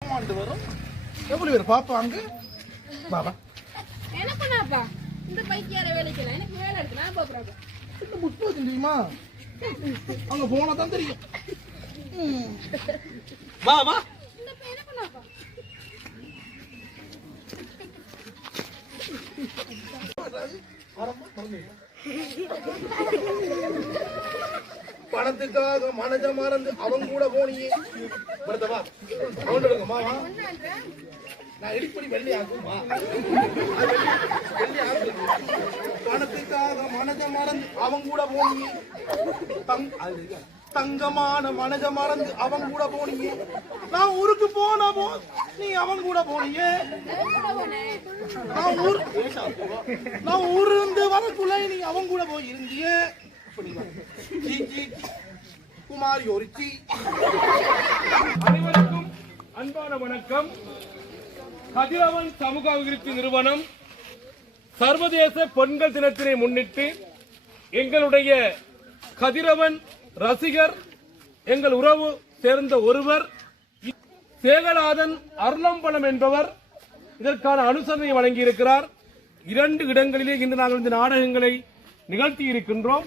ஆண்டு வரும். எவ்வளவு பேர்? பாப்பாங்க பாபா எனக்கு என்னப்பா இந்த பைத்தியார வேலைக்கெல்லாம் எனக்கு வேலை இருக்கு. நான் பாக்குறேன் இந்த முட்டு தெரியுமா? அங்க போனா தான் தெரியும். வா வா. இந்த பையன் எனக்கு என்னப்பா பணத்துக்காக மனஜ மறந்து அவங்க கூட போனியே. படுத்த வா. நான் இடிப்படி வெள்ளி வெள்ளி பணத்துக்காக மனஜ மறந்து அவங்க கூட போனியே. தங் அது தங்கமான மனஜ மறந்து அவங்க கூட போனியே. நான் ஊருக்கு போன போ நீ அவன் கூட போனியே. நான் ஊர் நான் ஊர்ந்து வரக்குள்ள நீ அவன் கூட போய் இருந்தியே நீ குமாரி ஒரு அனைவருக்கும் அன்பான வணக்கம். கதிரவன் சமூக அபிவிருத்தி நிறுவனம் சர்வதேச பெண்கள் தினத்தினை முன்னிட்டு எங்களுடைய கதிரவன் ரசிகர் எங்கள் உறவு சேர்ந்த ஒருவர் சேகநாதன் அருளம்பலம் என்பவர் இதற்கான அனுசரணை வழங்கியிருக்கிறார். இரண்டு இடங்களிலே இன்று நாங்கள் இந்த நாடகங்களை நிகழ்த்தி இருக்கின்றோம்.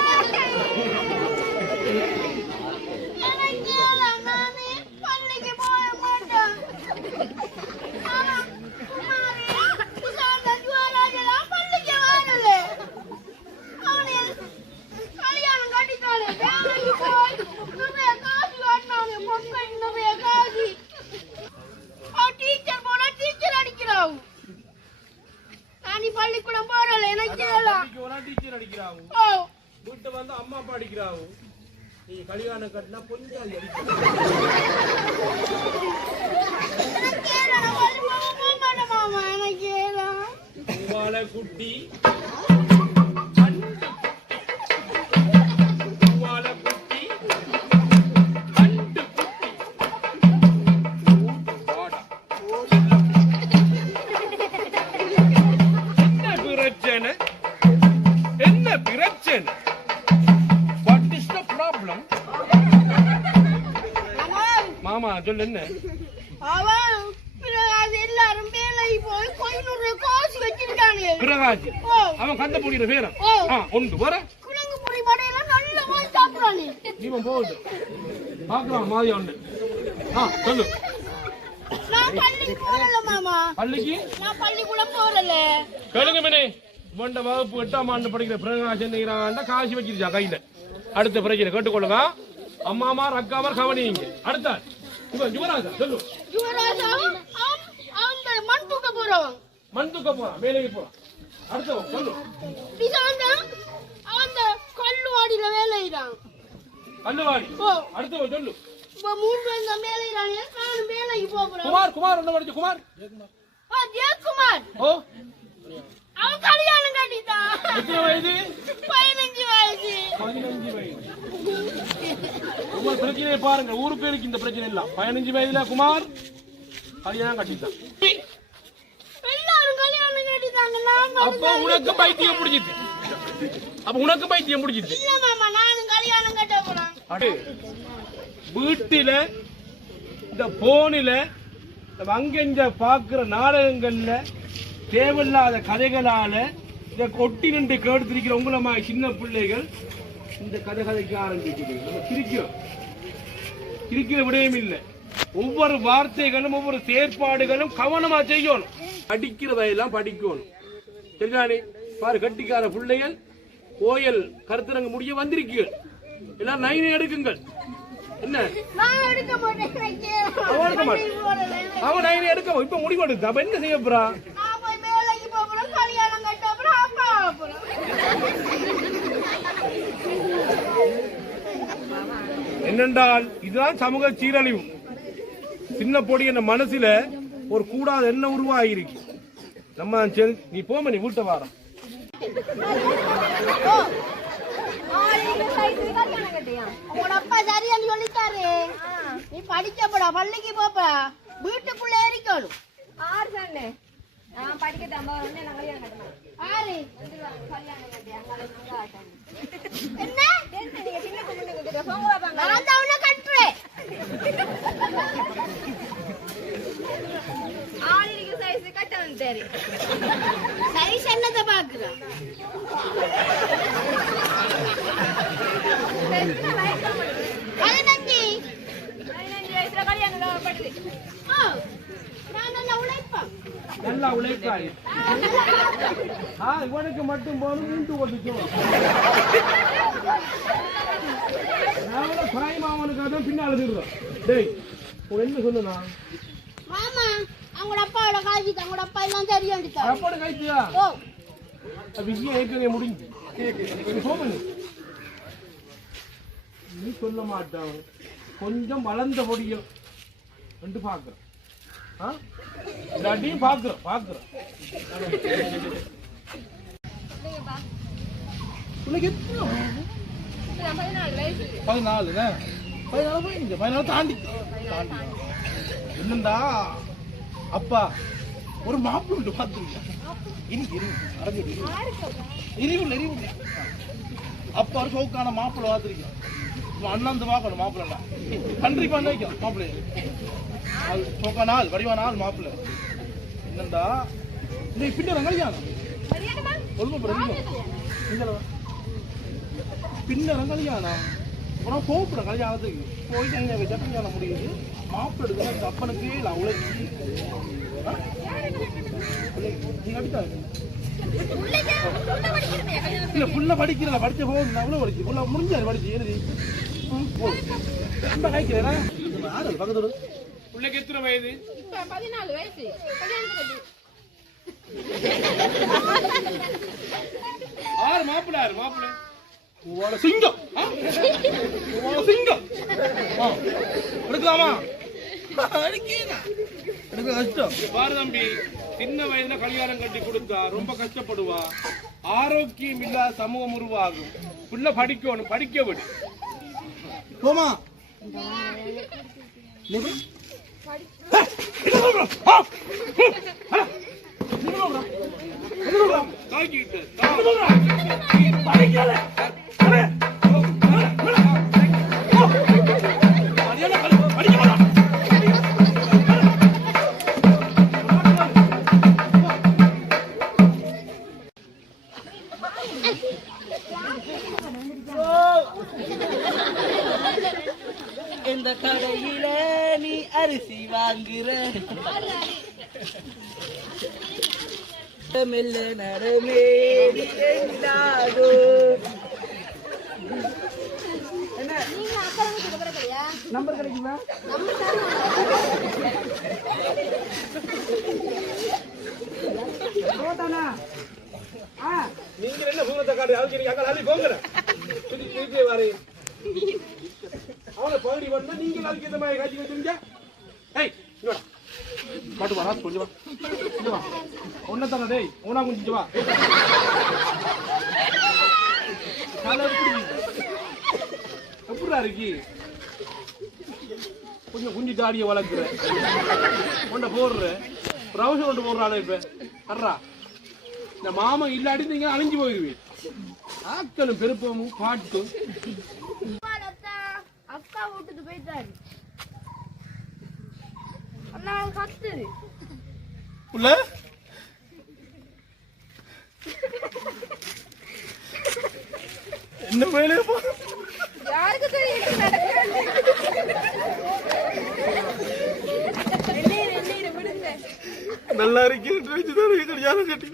எனக்கு நானே பள்ளிக்கு போக மாட்டேன் ஆனா குமாரி குசாந்தன் யுவராஜெல்லாம் பள்ளிக்கு வரல அவனை கல்யாணம் கட்டிட்டாரு வேலைக்கு போய் நிறைய காசு காட்டினாங்க பொங்கல் நிறைய காசு அவன் டீச்சர் போனா டீச்சர் அடிக்கிறான் நான் நீ போறல எனக்கு டீச்சர் அடிக்கிறாங்க ஓ. வீட்டை வந்து அம்மா அப்பா அடிக்கிறாங்க நீ கல்யாணம் கட்டினா கொஞ்சம் அடிக்க எனக்கு வச்சிருக்கானு. பிரகாஜ் ஓ. அவன் கந்த போடுகிற பேரன் ஒன்று வர. இவன் போகுது. மாதிரி ஆ சொல்லு. பள்ளிக்கு போறல மாமா. பள்ளிக்கு? நான் பள்ளிக்கூடம் போறல கேளுங்க மணி இவன்ட வகுப்பு எட்டாம் ஆண்டு படிக்கிற பிரகாஷ் செய்கிறாண்ட காசு வச்சிருச்சா கையில. அடுத்த பிரச்சனை கேட்டுக்கொள்ளுங்க. அம்மாமார் அக்காமார் கவனிங்க. அடுத்த யுவராஜா சொல்லு. அவன் அவன் மண் தூக்க போறவன். மண் தூக்க போறான் வேலைக்கு போறான். அடுத்தவன் சொல்லு. பிசாந்தா அவன் கல்லுவாடியில வேலையிறான். கல்லுவாடி. அடுத்தவன் சொல்லு. இப்ப மூணு பேர் தான் வேலையிறாங்க நானும் வேலைக்கு போறேன். குமார் குமார் என்ன படிச்சு குமார். ஆ ஜெயக்குமார். ஓ. அவன் கல்யாணம் கட்டிட்டான். எத்தனை வயது? பதினஞ்சு வயசு. பதினஞ்சு வயது உங்க பிரச்சனையை பாருங்க ஊரு பேருக்கு இந்த பிரச்சனை இல்ல. பதினஞ்சு வயதுல குமார் கல்யாணம் கட்டிட்டான் அப்ப உனக்கு பைத்தியம் முடிஞ்சிட்டு அப்ப உனக்கு பைத்தியம் முடிஞ்சிட்டு கட்ட வீட்டில இந்த போனில அங்கெங்க பாக்குற நாடகங்கள்ல தேவையில்லாத கதைகளால இத கொட்டி நின்று மாதிரி சின்ன பிள்ளைகள் இந்த கதை கதைக்க ஆரம்பிக்கிறீங்க நம்ம சிரிக்கிறோம். சிரிக்கிற விடயம் இல்லை. ஒவ்வொரு வார்த்தைகளும் ஒவ்வொரு செயற்பாடுகளும் கவனமா செய்யணும். படிக்கிறதையெல்லாம் படிக்கணும். சரிதானே பாரு கட்டிக்கார பிள்ளைகள் கோயில் கருத்தரங்க முடிய வந்திருக்கீர்கள் எல்லாம் நைனை எடுக்குங்கள். என்ன? அவன் போறேன். நைனை எடுக்க இப்ப முடிவு எடுத்து அப்ப என்ன செய்ய போறா நான் போய் வேலைக்கு போக போறேன் கல்யாணம் கட்ட போறேன் அப்பா ஆக போறேன் என்னென்றால் இதுதான் சமூக சீரழிவு. சின்ன பொடி என்ற மனசுல ஒரு கூடாத என்ன உருவாகிருக்கு நம்ம சரி நீ போம நீ வீட்டை வாரம் அப்பா சரியான்னு சொல்லிட்டாரு. நீ படிக்கப்படா பள்ளிக்கு போப்பா. வீட்டுக்குள்ள இருக்கணும். ஆறு தானே? நான் படிக்க தம்பா வந்து நான் கல்யாணம் கட்டணும் ஆறு கல்யாணம் கட்டி அங்க அங்க ஆட்டம் என்ன நீங்க சின்ன பொண்ணு கொடுத்துட்டு போங்க பாப்பாங்க நான் தான் உன்னை கட்டுறேன் ஆளுக்கு சைஸ் கட்டணும் தெரியும் சரி என்னத்தை பாக்குறேன் பதினஞ்சு பதினஞ்சு வயசுல கல்யாணம் படுது ஓ நான் நல்லா உழைப்பாய். ஆ இவனுக்கு மட்டும் போதும் மூண்டு ஓட்டுச்சோம் நாங்கள சாய் மாமனுக்கு அதான் பின்னால திருறோம் டேய் உன் என்ன சொல்லுனா? மாமா அவங்களோட அப்பாவோட காய்ச்சி அவங்களோட அப்பா எல்லாம் சரியாண்டிட்டாரு அப்பாடு கைத்தியா ஓ. விஷயம் ஏற்கனவே முடிஞ்சு. பண்ணு. நீ சொல்ல மாட்டான். கொஞ்சம் வளர்ந்த பொடியும். ரெண்டு பார்க்குறேன் இல்லாட்டியும் பார்க்குறேன் பார்க்குறேன் உனக்கு எத்தனை பதினாலு பதினாலு போயிங்க பதினாலு தாண்டி. தாண்டி என்னண்டா? அப்பா ஒரு மாப்பிள்ளை எரிவு எரிவு அப்பா ஒரு சோக்கான மாப்பிள்ளை பார்த்துருக்கேன் அண்ணாந்து பார்க்கணும் மாப்பிள்ளை கன்றி பண்ண வைக்கும் மாப்பிள்ளை அது வடிவானால் மாப்பிள்ள. என்னண்டா? இந்த பின்ன கல்யாணம் ஒழுங்கு பிறகு பின்ன ரங்கலியானா? அப்புறம் கோப்பிட கல்யாணத்துக்கு போய் அங்கே வச்சா கல்யாணம் முடியுது. மாப்பிள்ள எடுக்கணும் தப்பனுக்கு இல்லை அவ்வளோ நீங்க அப்படித்தான் இல்ல புள்ள படிக்கிறல படிச்ச போகும் அவ்வளவு படிச்சு புள்ள முடிஞ்சாரு படிச்சு எழுதி. ம், போ. ரொம்ப காய்க்கிறேன் பக்கத்துல பிள்ளைக்கு எத்தனை வயது? இப்ப பதினாலு வயசு. ஆறு மாப்பிள்ள ஆறு மாப்பிள்ள. உவால சிங்கம்? உவால சிங்கம். எடுக்கலாமா? கஷ்டம். பாரு தம்பி சின்ன வயதுல கல்யாணம் கட்டி கொடுத்தா ரொம்ப கஷ்டப்படுவா. ஆரோக்கியம் இல்லாத சமூகம் உருவாகும். புள்ள படிக்கணும் படிக்க விடு. போமா. இந்த மெல்ல நடமே நினைந்தாதோ. நீங்க நம்பர் கிடைக்குமா? போட்டானா? ஆ. நீங்க என்ன சூரத்தை காட்டு அதுக்கு நீங்க அள்ளி போங்கற சுத்தி திருப்பி வாரு அவளை பகுதி பண்ணா நீங்க அதுக்கு இந்த மாதிரி காட்சி வச்சிருங்க. பாட்டு வரா ராஸ் கொஞ்சம் வா. ஒன்ன தானே டேய். ஓனா குஞ்சிட்டு வா. காலை இருக்கு? கொஞ்சம் குஞ்சு தாடியை வளர்க்குற. கொண்ட போடுற. ப்ரௌசர் கொண்டு போடுறாளே இப்ப. வர்றா இந்த மாமன் இல்லாட்டி நீங்க அழிஞ்சு போயிருவீங்க ஆக்களும் பெருப்பமும் பாட்டும் அக்கா வீட்டுக்கு போயிட்டாரு. உள்ள என்ன போ யாருக்கு தெரியும். நல்லா இருக்கேன் கல்யாணம் கட்டி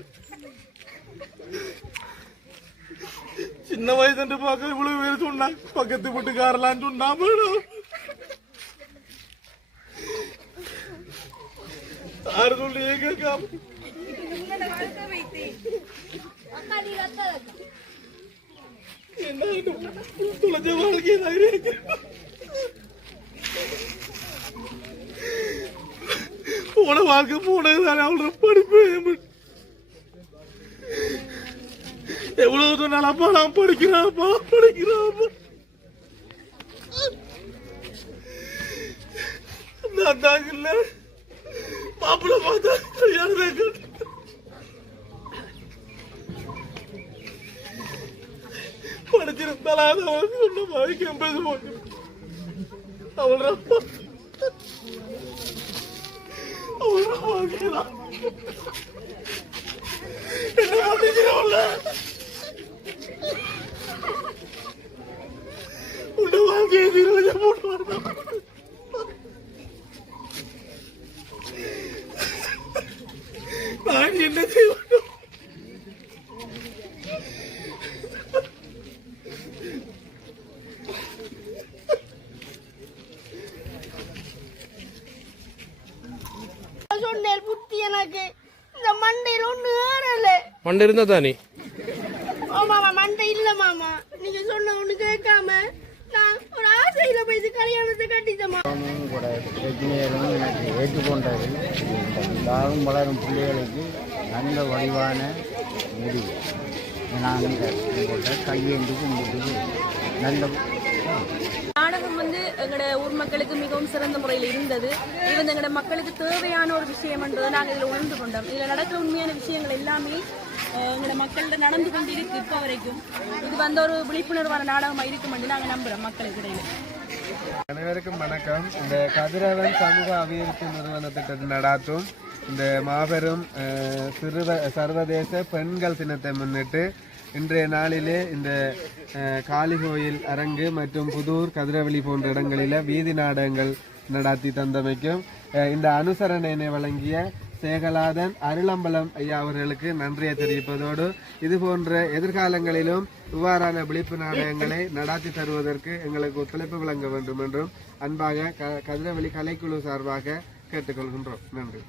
சின்ன வயசுன்னு பார்க்க இவ்வளவு பேர் சொன்னாங்க பக்கத்து வீட்டுக்காரலான்னு சொன்னா மேடம் ஆறு சொல்லி கேட்காம உங்களோட வாழ்க்கை வைத்து. அக்கா, நீ கத்தாத. என்ன இது துளைஞ்ச வாழ்க்கையை இருக்கு போன வாழ்க்கை போனதுதானே அவளோட படிப்பு எவ்வளவு சொன்னாலும் அப்பா நான் படிக்கிறாப்பா படிக்கிறாப்பா நான் தாங்க இல்ல மாப்பிள்ள பார்த்தா படிச்சிருந்தாலும் அது அவளுக்கு ஒன்று மழைக்கு எண்பது போச்சு அவளோட அப்பா அவளோட வாழ்க்கைதான் சொன்னேன் புத்தி எனக்கு. இந்த மண்டையில ஒண்ணு ஏறல. மண்டை இருந்தா தானே ஓ மாமா மண்டை இல்ல மாமா. நீங்க சொன்ன ஒண்ணு கேட்காம நான் ஒரு ஆசையில போய் இது கல்யாணத்தை கட்டிட்டேன் கூட பிரச்சனைகளும் எனக்கு ஏற்றுக்கொண்டது எல்லாரும் வளரும் பிள்ளைகளுக்கு நல்ல வடிவான முடிவு நாங்கள் உங்களோட கையேந்து கும்பிட்டு நல்ல நாடகம் வந்து எங்களோட ஊர் மக்களுக்கு மிகவும் சிறந்த முறையில் இருந்தது. இது வந்து எங்களோட மக்களுக்கு தேவையான ஒரு விஷயம் என்றதை நாங்கள் இதில் உணர்ந்து கொண்டோம். இதில் நடக்கிற உண்மையான விஷயங்கள் எல்லாமே எங்களோட மக்கள்கிட்ட நடந்து கொண்டு இருக்கு இப்போ வரைக்கும். இது வந்து ஒரு விழிப்புணர்வான நாடகமாக இருக்கும் என்று நாங்கள் நம்புகிறோம் மக்களுக்கு இடையில. அனைவருக்கும் வணக்கம். இந்த கதிரவன் சமூக அபிவிருத்தி நிறுவனத்திட்ட நடாத்தும் இந்த மாபெரும் சிறுவ சர்வதேச பெண்கள் தினத்தை முன்னிட்டு இன்றைய நாளிலே இந்த அஹ், காளிகோயில் அரங்கு மற்றும் புதூர் கதிரவெளி போன்ற இடங்களில் வீதி நாடகங்கள் நடாத்தி தந்தமைக்கும் இந்த அனுசரணையினை வழங்கிய சேகலாதன் அருளம்பலம் ஐயா அவர்களுக்கு நன்றியை தெரிவிப்பதோடு இது போன்ற எதிர்காலங்களிலும் இவ்வாறான விழிப்பு நாடகங்களை நடாத்தி தருவதற்கு எங்களுக்கு ஒத்துழைப்பு வழங்க வேண்டும் என்றும் அன்பாக க- கதிரவெளி கலைக்குழு சார்பாக கேட்டுக்கொள்கின்றோம். நன்றி.